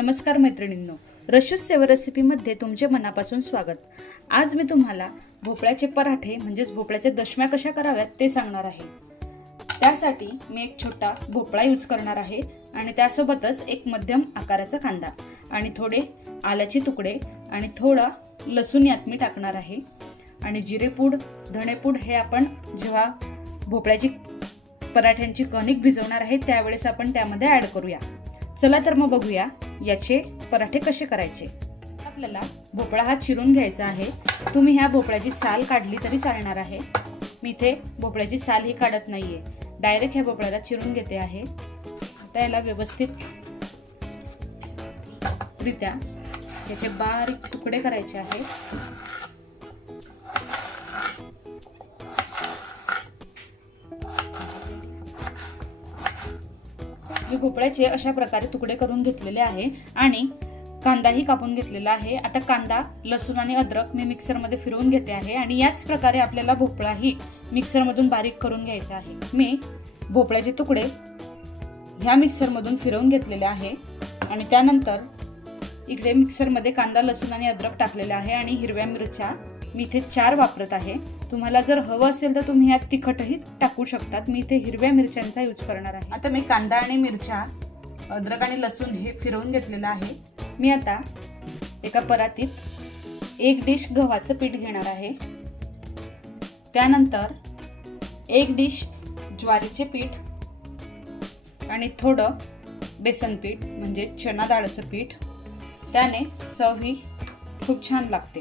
नमस्कार मैत्रिणींनो, रशूस सेवा रेसिपीमध्ये तुमचे मनापासून स्वागत। आज मी तुम्हाला भोपळ्याचे पराठे म्हणजेच भोपळ्याच्या दशम्या कशा कराव्यात ते सांगणार आहे। त्यासाठी मी एक छोटा भोपळा यूज करणार आहे आणि त्यासोबतच एक मध्यम आकाराचा कांदा आणि थोडे आल्याचे तुकडे आणि थोडा लसूण यात मी टाकणार आहे। आणि जिरेपूड, धणेपूड हे आपण जेव्हा भोपळ्याची पराठ्यांची कणिक भिजवणार आहे त्यावेळेस आपण त्यामध्ये ऍड करूया। चला तर मग बघूया याचे पराठे कसे करायचे। आपल्याला भोपळा हा चिरून घ्यायचा आहे। तुम्ही ह्या भोपळ्याची साल काढली तरी चालणार आहे। मी इथे भोपळ्याची साल ही काढत नाहीये, डायरेक्ट ह्या भोपळ्याला चिरून घेते आहे। आता याला व्यवस्थित रित्या याचे बारीक तुकडे करायचे आहेत। मी भोपळ्याचे अशा प्रकारे तुकडे करून घेतलेले आहे आणि कांदाही कापून घेतलेला आहे। आता कांदा, लसूण आणि अद्रक मी मिक्सर मध्ये फिरवून घेते आहे आणि याच प्रकारे आपल्याला भोपळाही मिक्सर मधून बारीक करून घ्यायचा आहे। मी भोपळ्याचे तुकडे ह्या मिक्सर मधून फिरवून घेतलेले आहे आणि त्यानंतर इकडे मिक्सर मध्ये कांदा, लसूण आणि अद्रक टाकलेला आहे आणि हिरव्या मिरच्या मी इथे 4 वापरत आहे। तुम्हाला जर हवं असेल तर तुम्ही यात तिखटही टाकू शकतात। मी इथे हिरव्या मिरच्यांचा यूज करणार आहे। आता मी कांदा आणि मिरच्या, अद्रक आणि लसूण हे फिरवून घेतलेलं आहे। मी आता एका परातीत 1 डिश गव्हाचं पीठ घेणार आहे। त्यानंतर 1 डिश ज्वारीचे पीठ आणि थोडं बेसन पीठ म्हणजे चना डाळचं पीठ। त्याने चव ही खूप छान लागते।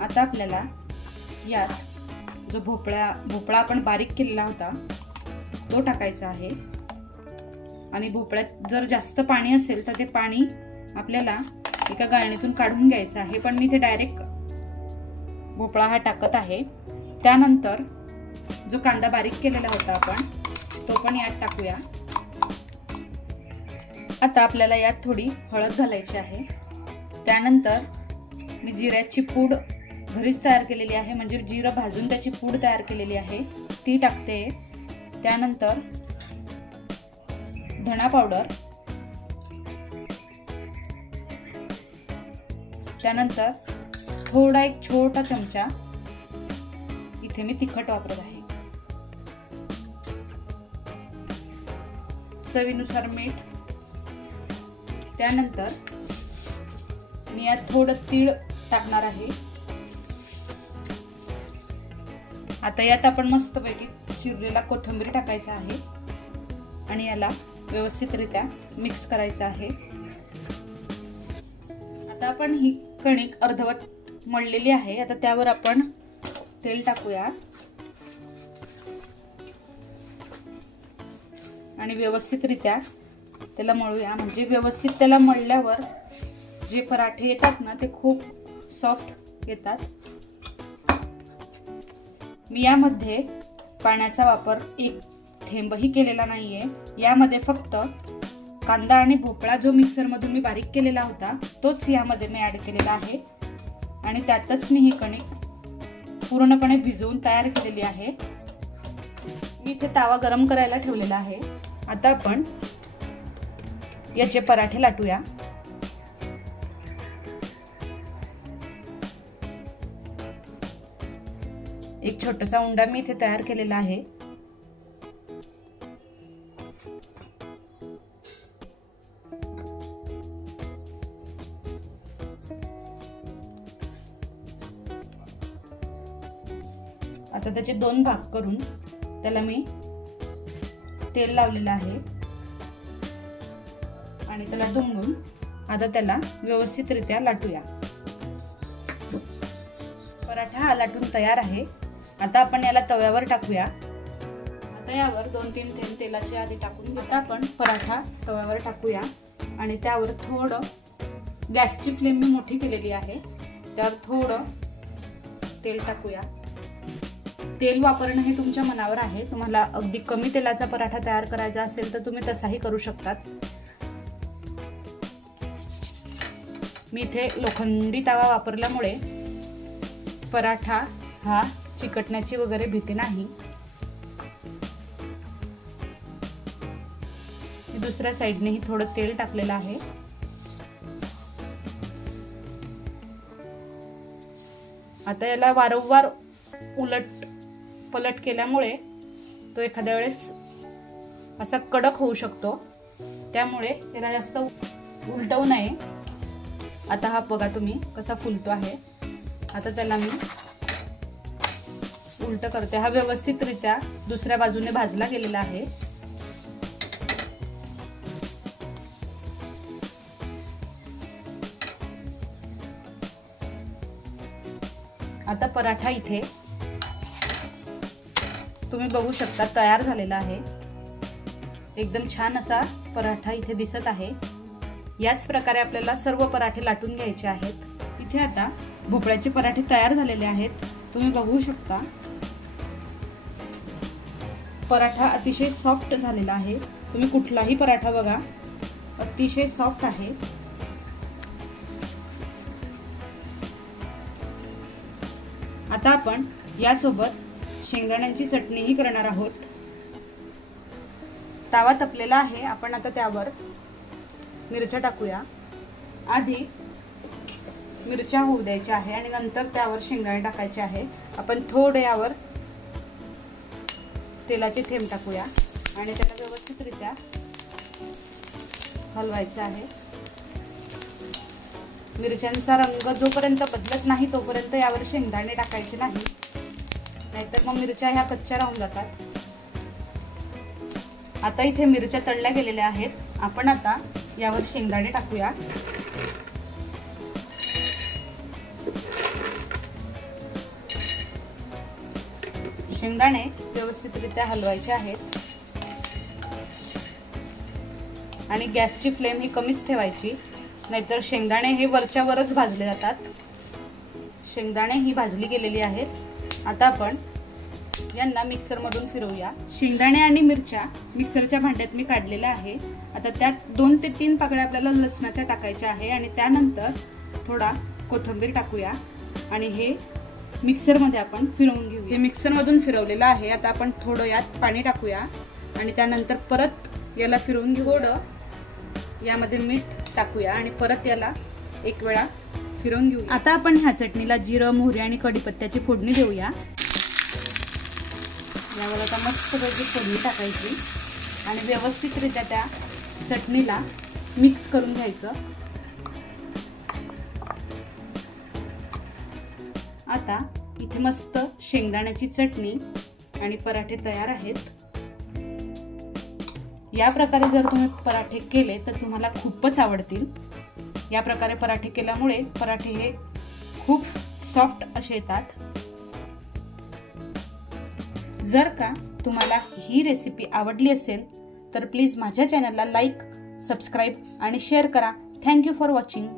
आता आपल्याला यात जो भोपळा आपण बारीक केलेला होता तो टाकायचा आहे आणि भोपळ्यात जर जास्त पाणी असेल तर ते पाणी आपल्याला एका गाळणीतून काढून घ्यायचं आहे। पण मी इथे डायरेक्ट भोपळा हा टाकत आहे। त्यानंतर जो कांदा बारीक केलेला होता आपण तो पण यात टाकूया। आता आपल्याला यात थोडी हळद घालायची आहे। त्यानंतर मी जिऱ्याची पूड घरीच तयार केलेली आहे, म्हणजे जिरं भाजून त्याची पूड तयार केलेली आहे ती टाकते। त्यानंतर धणा पावडर, त्यानंतर थोडा एक छोटा चमचा इथे मी तिखट वापरत आहे। चवीनुसार मीठ, त्यानंतर मी यात थोडं तीळ टाकणार आहे। आता यात आपण मस्तपैकी चिरलेला कोथिंबीर टाकायचा आहे आणि याला व्यवस्थितरित्या मिक्स करायचं आहे। आता आपण ही कणिक अर्धवट मळलेली आहे। आता त्यावर आपण तेल टाकूया आणि व्यवस्थितरित्या त्याला मळूया, म्हणजे व्यवस्थित त्याला मळल्यावर जे पराठे येतात ना ते खूप सॉफ्ट येतात। मी यामध्ये पाण्याचा वापर एक थेंबही केलेला नाहीये। यामध्ये फक्त कांदा आणि भोपळा जो मिक्सर मधून मी बारीक केलेला होता तोच यामध्ये मी ऍड केलेला आहे आणि त्यातच मी ही कणिक पूर्णपणे भिजवून तयार केलेली आहे। मी इथे तवा गरम करायला ठेवलेला आहे। आता आपण याचे पराठे लाटूया। एक छोटासा उंडा मी इथे तयार केलेला आहे। आता त्याचे 2 भाग करून त्याला मी तेल लावलेलं आहे आणि त्याला दुमडून आता त्याला व्यवस्थितरित्या लाटूया। पराठा हा लाटून तयार आहे। आता आपण याला तव्यावर टाकूया। आता यावर 2-3 थेंब तेलाचे आधी टाकून आता आपण पराठा तव्यावर टाकूया आणि त्यावर थोडं, गॅसची फ्लेम मी मोठी केलेली आहे, त्यावर थोडं तेल टाकूया। तेल वापरणं हे तुमच्या मनावर आहे। तुम्हाला अगदी कमी तेलाचा पराठा तयार करायचा असेल तर तुम्ही तसाही करू शकतात। मी इथे लोखंडी तवा वापरल्यामुळे पराठा हा चिकटण्याची वगैरे भीती नाही। मी दुसऱ्या साईडनेही थोडं तेल टाकलेलं आहे. आता याला वारंवार उलट पलट केल्यामुळे तो एखाद्या वेळेस असा कडक होऊ शकतो, त्यामुळे याला जास्त उलटवू नये. आता हा बघा तुम्ही कसा फुलतो आहे. आता त्याला मी उलट करते. हा व्यवस्थितरित्या दुसऱ्या बाजूने भाजला गेलेला आहे. आता पराठा इथे तुम्ही बघू शकता तयार झालेला आहे. एकदम छान असा पराठा इथे दिसत आहे. याच प्रकारे आपल्याला सर्व पराठे लाटून घ्यायचे आहेत. इथे आता भोपळ्याचे पराठे तयार झालेले आहेत. तुम्ही बघू शकता पराठा अतिशय सॉफ्ट झालेला आहे. तुम्ही कुठलाही पराठा बघा, अतिशय सॉफ्ट आहे. आता आपण यासोबत शेंगदाण्यांची चटणीही करणार आहोत. तवा तपलेला आहे. आपण आता त्यावर मिरच्या टाकूया. आधी मिरच्या होऊ द्यायच्या आहे आणि नंतर त्यावर शेंगदाणे टाकायचे आहे. आपण थोडे यावर तेलाचे थेंब टाकूया आणि त्याला व्यवस्थितरित्या हलवायचं आहे. मिरच्यांचा रंग जोपर्यंत बदलत नाही तोपर्यंत यावर शेंगदाणे टाकायचे नाही, नाहीतर मग मिरच्या ह्या कच्च्या राहून जातात. आता इथे मिरच्या तळल्या गेलेल्या आहेत. आपण आता यावर शेंगदाणे टाकूया. शेंगदाणे व्यवस्थितरित्या हलवायचे आहेत आणि गॅसची फ्लेम ही कमीच ठेवायची, नाहीतर शेंगदाणे हे वरच्या वरच भाजले जातात. शेंगदाणे ही भाजली गेलेली आहेत. आता आपण यांना मिक्सर मधून फिरवूया. शेंगदाणे आणि मिरच्या मिक्सरच्या भांड्यात मी काढलेल्या आहे. आता त्यात 2 ते 3 पाकळ्या आपल्याला लसणाच्या टाकायच्या आहे आणि त्यानंतर थोडा कोथिंबीर टाकूया आणि हे मिक्सर मध्ये आपण फिरवून घेऊ. हे मिक्सर मधून फिरवलेलं आहे. आता आपण थोडं यात पाणी टाकूया आणि त्यानंतर परत याला फिरवून घेऊ. थोडं यामध्ये मीठ टाकूया आणि परत याला एक वेळा फिरवून घेऊ. आता आपण ह्या चटणीला जिरं, मोहरी आणि कढीपत्त्याची फोडणी देऊया. यावर आता मस्तपैकी फोडणी टाकायची आणि व्यवस्थितरित्या त्या चटणीला मिक्स करून घ्यायचं. आता इथे मस्त शेंगदाण्याची चटणी आणि पराठे तयार आहेत. या प्रकारे जर तुम्ही पराठे केले तर तुम्हाला खूपच आवडतील. या प्रकारे पराठे केल्यामुळे पराठे हे खूप सॉफ्ट असे येतात. जर का तुम्हाला ही रेसिपी आवडली असेल तर प्लीज माझ्या चॅनलला लाईक, सबस्क्राईब आणि शेअर करा. Thank you for watching.